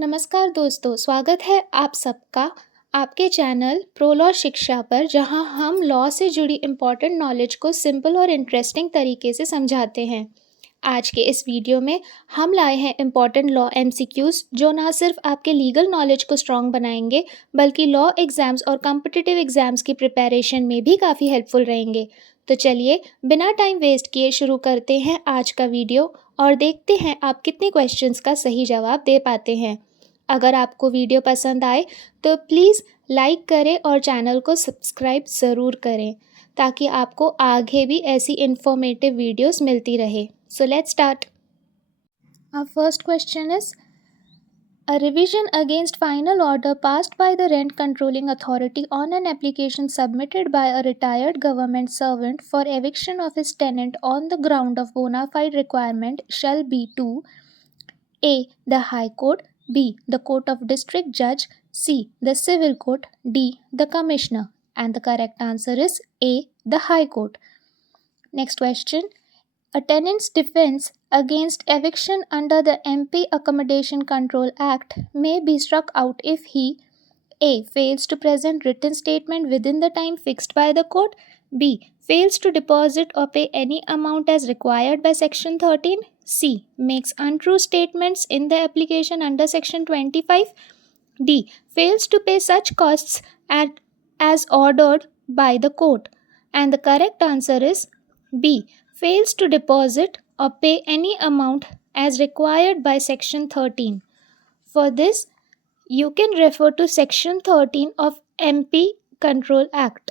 नमस्कार दोस्तों, स्वागत है आप सबका आपके चैनल प्रो लॉ शिक्षा पर, जहां हम लॉ से जुड़ी इम्पॉर्टेंट नॉलेज को सिंपल और इंटरेस्टिंग तरीके से समझाते हैं। आज के इस वीडियो में हम लाए हैं इम्पॉर्टेंट लॉ MCQs जो ना सिर्फ आपके लीगल नॉलेज को स्ट्रॉन्ग बनाएंगे बल्कि लॉ एग्जाम्स और कॉम्पिटिटिव एग्जाम्स की प्रिपरेशन में भी काफ़ी हेल्पफुल रहेंगे। तो चलिए बिना टाइम वेस्ट किए शुरू करते हैं आज का वीडियो और देखते हैं आप कितने क्वेश्चंस का सही जवाब दे पाते हैं। अगर आपको वीडियो पसंद आए तो प्लीज़ लाइक करें और चैनल को सब्सक्राइब ज़रूर करें ताकि आपको आगे भी ऐसी इन्फॉर्मेटिव वीडियोस मिलती रहे। So let's start. Our first question is, a revision against final order passed by the rent controlling authority on an application submitted by a retired government servant for eviction of his tenant on the ground of bona fide requirement shall be to A. the High Court, B. the Court of District Judge, C. the Civil Court, D. the Commissioner. And the correct answer is A. the High Court. Next question. A tenant's defense against eviction under the MP Accommodation Control Act may be struck out if he A. fails to present written statement within the time fixed by the court, B. fails to deposit or pay any amount as required by Section 13, C. makes untrue statements in the application under Section 25, D. fails to pay such costs as ordered by the court. And the correct answer is B. fails to deposit or pay any amount as required by Section 13. For this, you can refer to Section 13 of MP Control Act.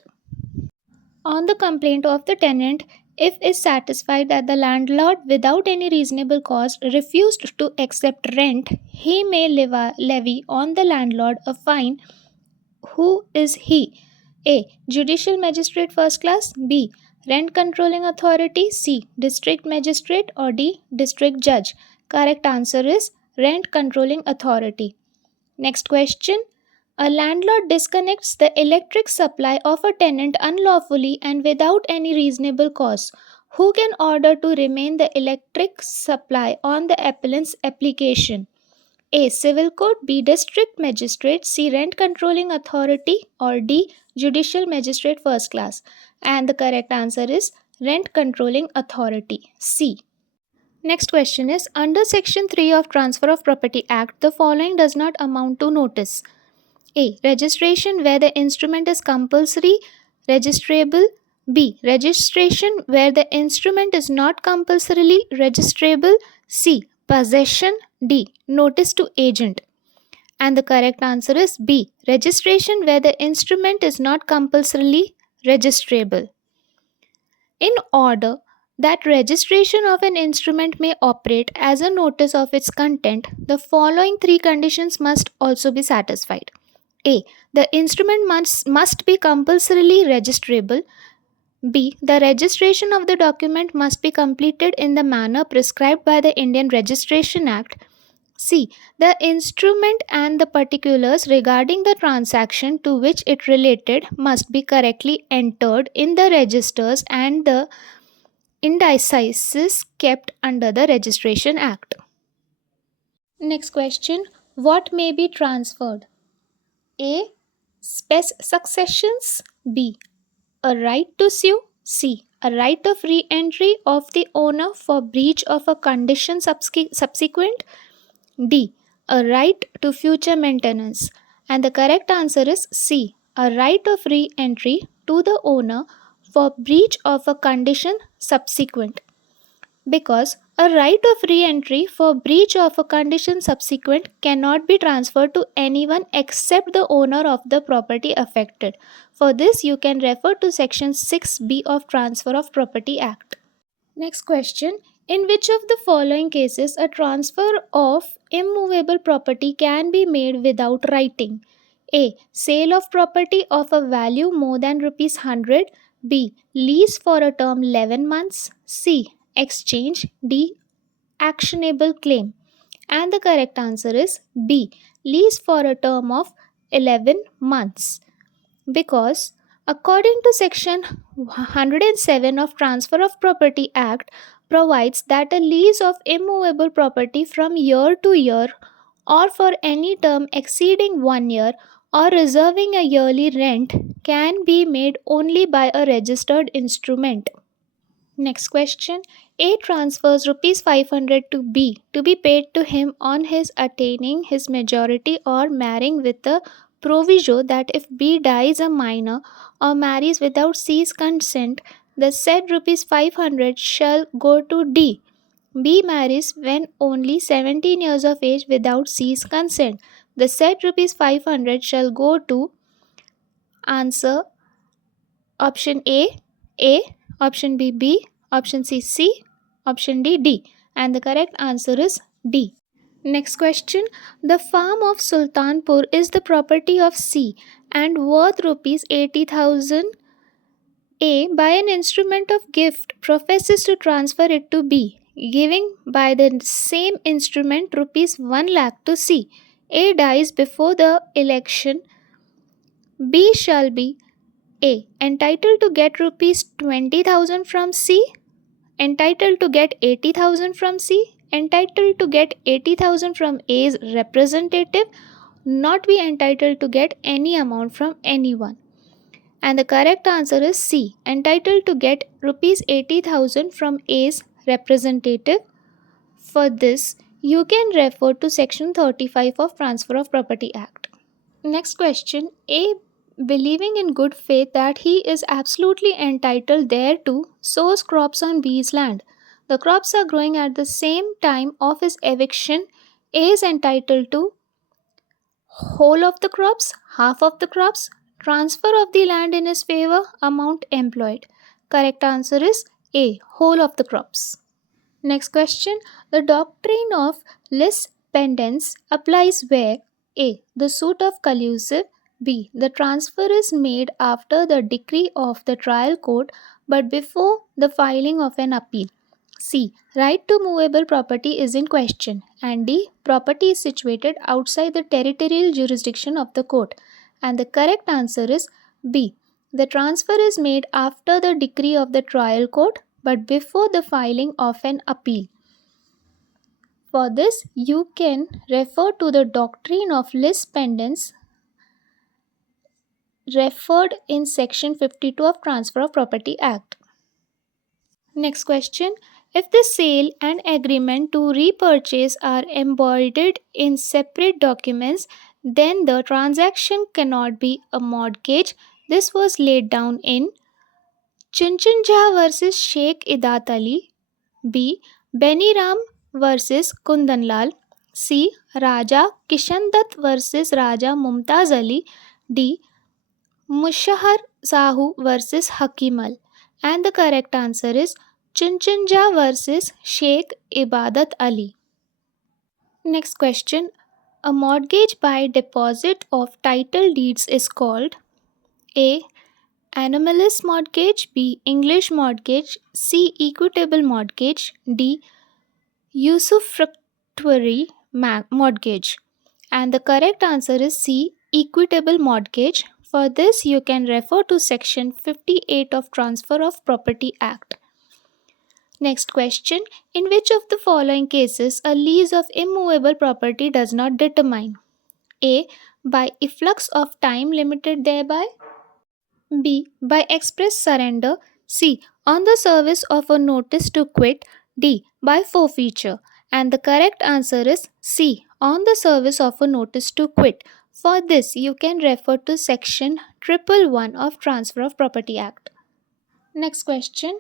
On the complaint of the tenant, if is satisfied that the landlord without any reasonable cause refused to accept rent, he may levy on the landlord a fine. Who is he? A. Judicial Magistrate First Class, B. Rent Controlling Authority, C. District Magistrate, or D. District Judge. Correct answer is Rent Controlling Authority. Next question. A landlord disconnects the electric supply of a tenant unlawfully and without any reasonable cause. Who can order to remain the electric supply on the appellant's application? A. Civil Court, B. District Magistrate, C. Rent Controlling Authority, or D. Judicial Magistrate First Class. And the correct answer is Rent Controlling Authority, C. Next question is, under Section 3 of Transfer of Property Act, the following does not amount to notice. A. Registration where the instrument is compulsory registrable. B. Registration where the instrument is not compulsorily registrable. C. Possession. D. Notice to agent. And the correct answer is B. Registration where the instrument is not compulsorily registrable. In order that registration of an instrument may operate as a notice of its content, the following three conditions must also be satisfied. A. The instrument must be compulsorily registrable. B. The registration of the document must be completed in the manner prescribed by the Indian Registration Act. C. The instrument and the particulars regarding the transaction to which it related must be correctly entered in the registers and the indices kept under the Registration Act. Next question. What may be transferred? A. Spes successions. B. A right to sue. C. A right of re-entry of the owner for breach of a condition subsequent. D. A right to future maintenance. And the correct answer is C. A right of re-entry to the owner for breach of a condition subsequent. Because a right of re-entry for breach of a condition subsequent cannot be transferred to anyone except the owner of the property affected. For this, you can refer to Section 6B of Transfer of Property Act. Next question. In which of the following cases a transfer of immovable property can be made without writing? A. Sale of property of a value more than ₹100. B. Lease for a term 11 months. C. Exchange. D. Actionable claim. And the correct answer is B. Lease for a term of 11 months. Because according to Section 107 of Transfer of Property Act provides that a lease of immovable property from year to year or for any term exceeding 1 year or reserving a yearly rent can be made only by a registered instrument. Next question. A transfers rupees 500 to B to be paid to him on his attaining his majority or marrying with the proviso that if B dies a minor or marries without C's consent, the said rupees 500 shall go to D. B marries when only 17 years of age without C's consent. The said rupees 500 shall go to answer option A, option B, option C, option D. And the correct answer is D. Next question. The farm of Sultanpur is the property of C and worth rupees 80,000. A, by an instrument of gift, professes to transfer it to B, giving by the same instrument rupees 1 lakh to C. A dies before the election. B shall be A, entitled to get rupees 20,000 from C, entitled to get 80,000 from C, entitled to get 80,000 from A's representative, not be entitled to get any amount from anyone. And the correct answer is C, entitled to get rupees 80,000 from A's representative. For this, you can refer to section 35 of Transfer of Property Act. Next question. A, believing in good faith that he is absolutely entitled thereto, sows crops on B's land. The crops are growing at the same time of his eviction. A is entitled to whole of the crops, half of the crops, transfer of the land in his favor, amount employed. Correct answer is A, whole of the crops. Next question. The doctrine of lis pendens applies where A, the suit of collusive, B, the transfer is made after the decree of the trial court but before the filing of an appeal. C, right to movable property is in question, and D, property is situated outside the territorial jurisdiction of the court. And the correct answer is B, the transfer is made after the decree of the trial court but before the filing of an appeal. For this, you can refer to the doctrine of lis pendens referred in section 52 of Transfer of Property Act. Next question. If the sale and agreement to repurchase are embodied in separate documents, then the transaction cannot be a mortgage. This was laid down in Chuncunjah versus Sheikh Idat Ali, B, Beni Ram versus Kundanlal, C, Raja Kishandat versus Raja Mumtaz Ali, D, Mushahar Sahu versus Hakimal. And the correct answer is Chuncunjah versus Sheikh Ibadat Ali. Next question. A mortgage by deposit of title deeds is called A, anomalous mortgage, B, English mortgage, C, equitable mortgage, D, usufructuary mortgage. And the correct answer is C, equitable mortgage. For this, you can refer to section 58 of Transfer of Property Act. Next question. In which of the following cases a lease of immovable property does not determine? A, by efflux of time limited thereby, B, by express surrender, C, on the service of a notice to quit, D, by forfeiture. And the correct answer is C, on the service of a notice to quit. For this, you can refer to section 111 of Transfer of Property Act. Next question.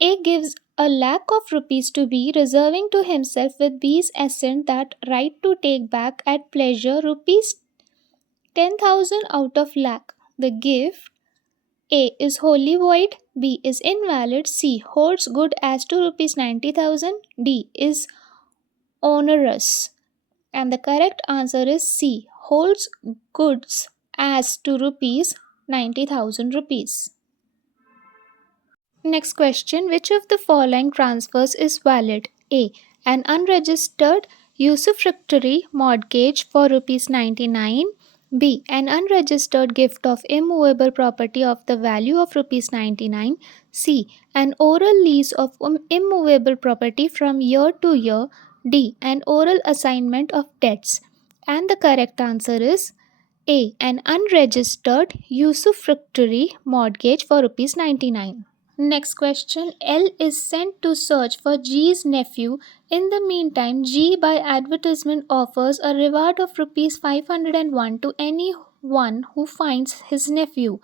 A gives a lakh of rupees to B, reserving to himself with B's assent that right to take back at pleasure rupees 10,000 out of lakh. The gift A is wholly void, B is invalid, C holds good as to rupees 90,000, D is onerous. And the correct answer is C, holds goods as to rupees 90,000 rupees. Next question. Which of the following transfers is valid? A, an unregistered usufructuary mortgage for rupees 99, B, an unregistered gift of immovable property of the value of rupees 99, C, an oral lease of immovable property from year to year, D. An oral assignment of debts. And the correct answer is A. An unregistered usufructory mortgage for Rs 99. Next question. L is sent to search for G's nephew. In the meantime, G by advertisement offers a reward of Rs 501 to anyone who finds his nephew.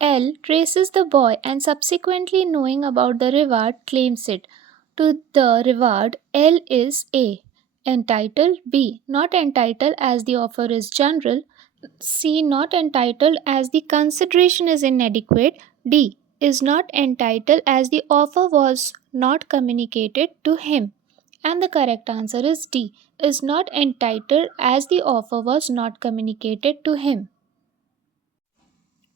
L traces the boy and subsequently knowing about the reward claims it. To the reward, L is A. Entitled, B. Not entitled as the offer is general, C. Not entitled as the consideration is inadequate, D. Is not entitled as the offer was not communicated to him. And the correct answer is D. Is not entitled as the offer was not communicated to him.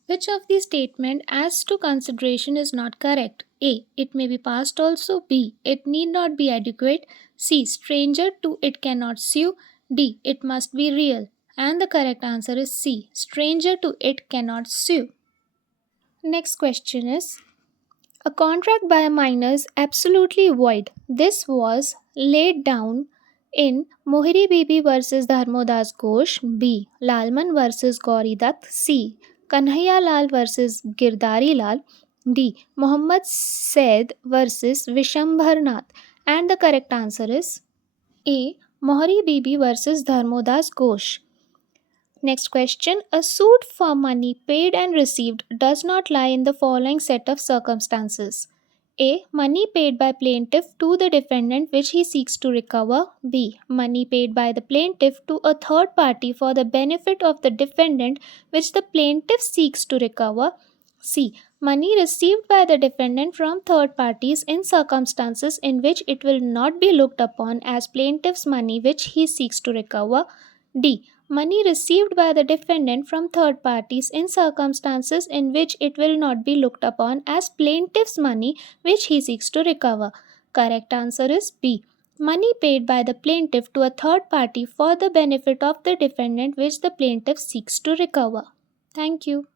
Which of these statements as to consideration is not correct? A. It may be past also. B. It need not be adequate. C. Stranger to it cannot sue. D. It must be real. And the correct answer is C. Stranger to it cannot sue. Next question is, a contract by a minor is absolutely void. This was laid down in Mohiri Bibi versus Dharmodas Ghosh, B. Lalman versus Gauri Dutt, C. Kanhaiya Lal versus Girdari Lal, D. Muhammad Said versus Vishambhar Nath. And the correct answer is A. Mohari Bibi versus Dharmodas Ghosh. Next question. A suit for money paid and received does not lie in the following set of circumstances. A. Money paid by plaintiff to the defendant which he seeks to recover. B. Money paid by the plaintiff to a third party for the benefit of the defendant which the plaintiff seeks to recover. C. Money received by the defendant from third parties in circumstances in which it will not be looked upon as plaintiff's money which he seeks to recover. D. Money received by the defendant from third parties in circumstances in which it will not be looked upon as plaintiff's money which he seeks to recover. Correct answer is B. Money paid by the plaintiff to a third party for the benefit of the defendant which the plaintiff seeks to recover. Thank you.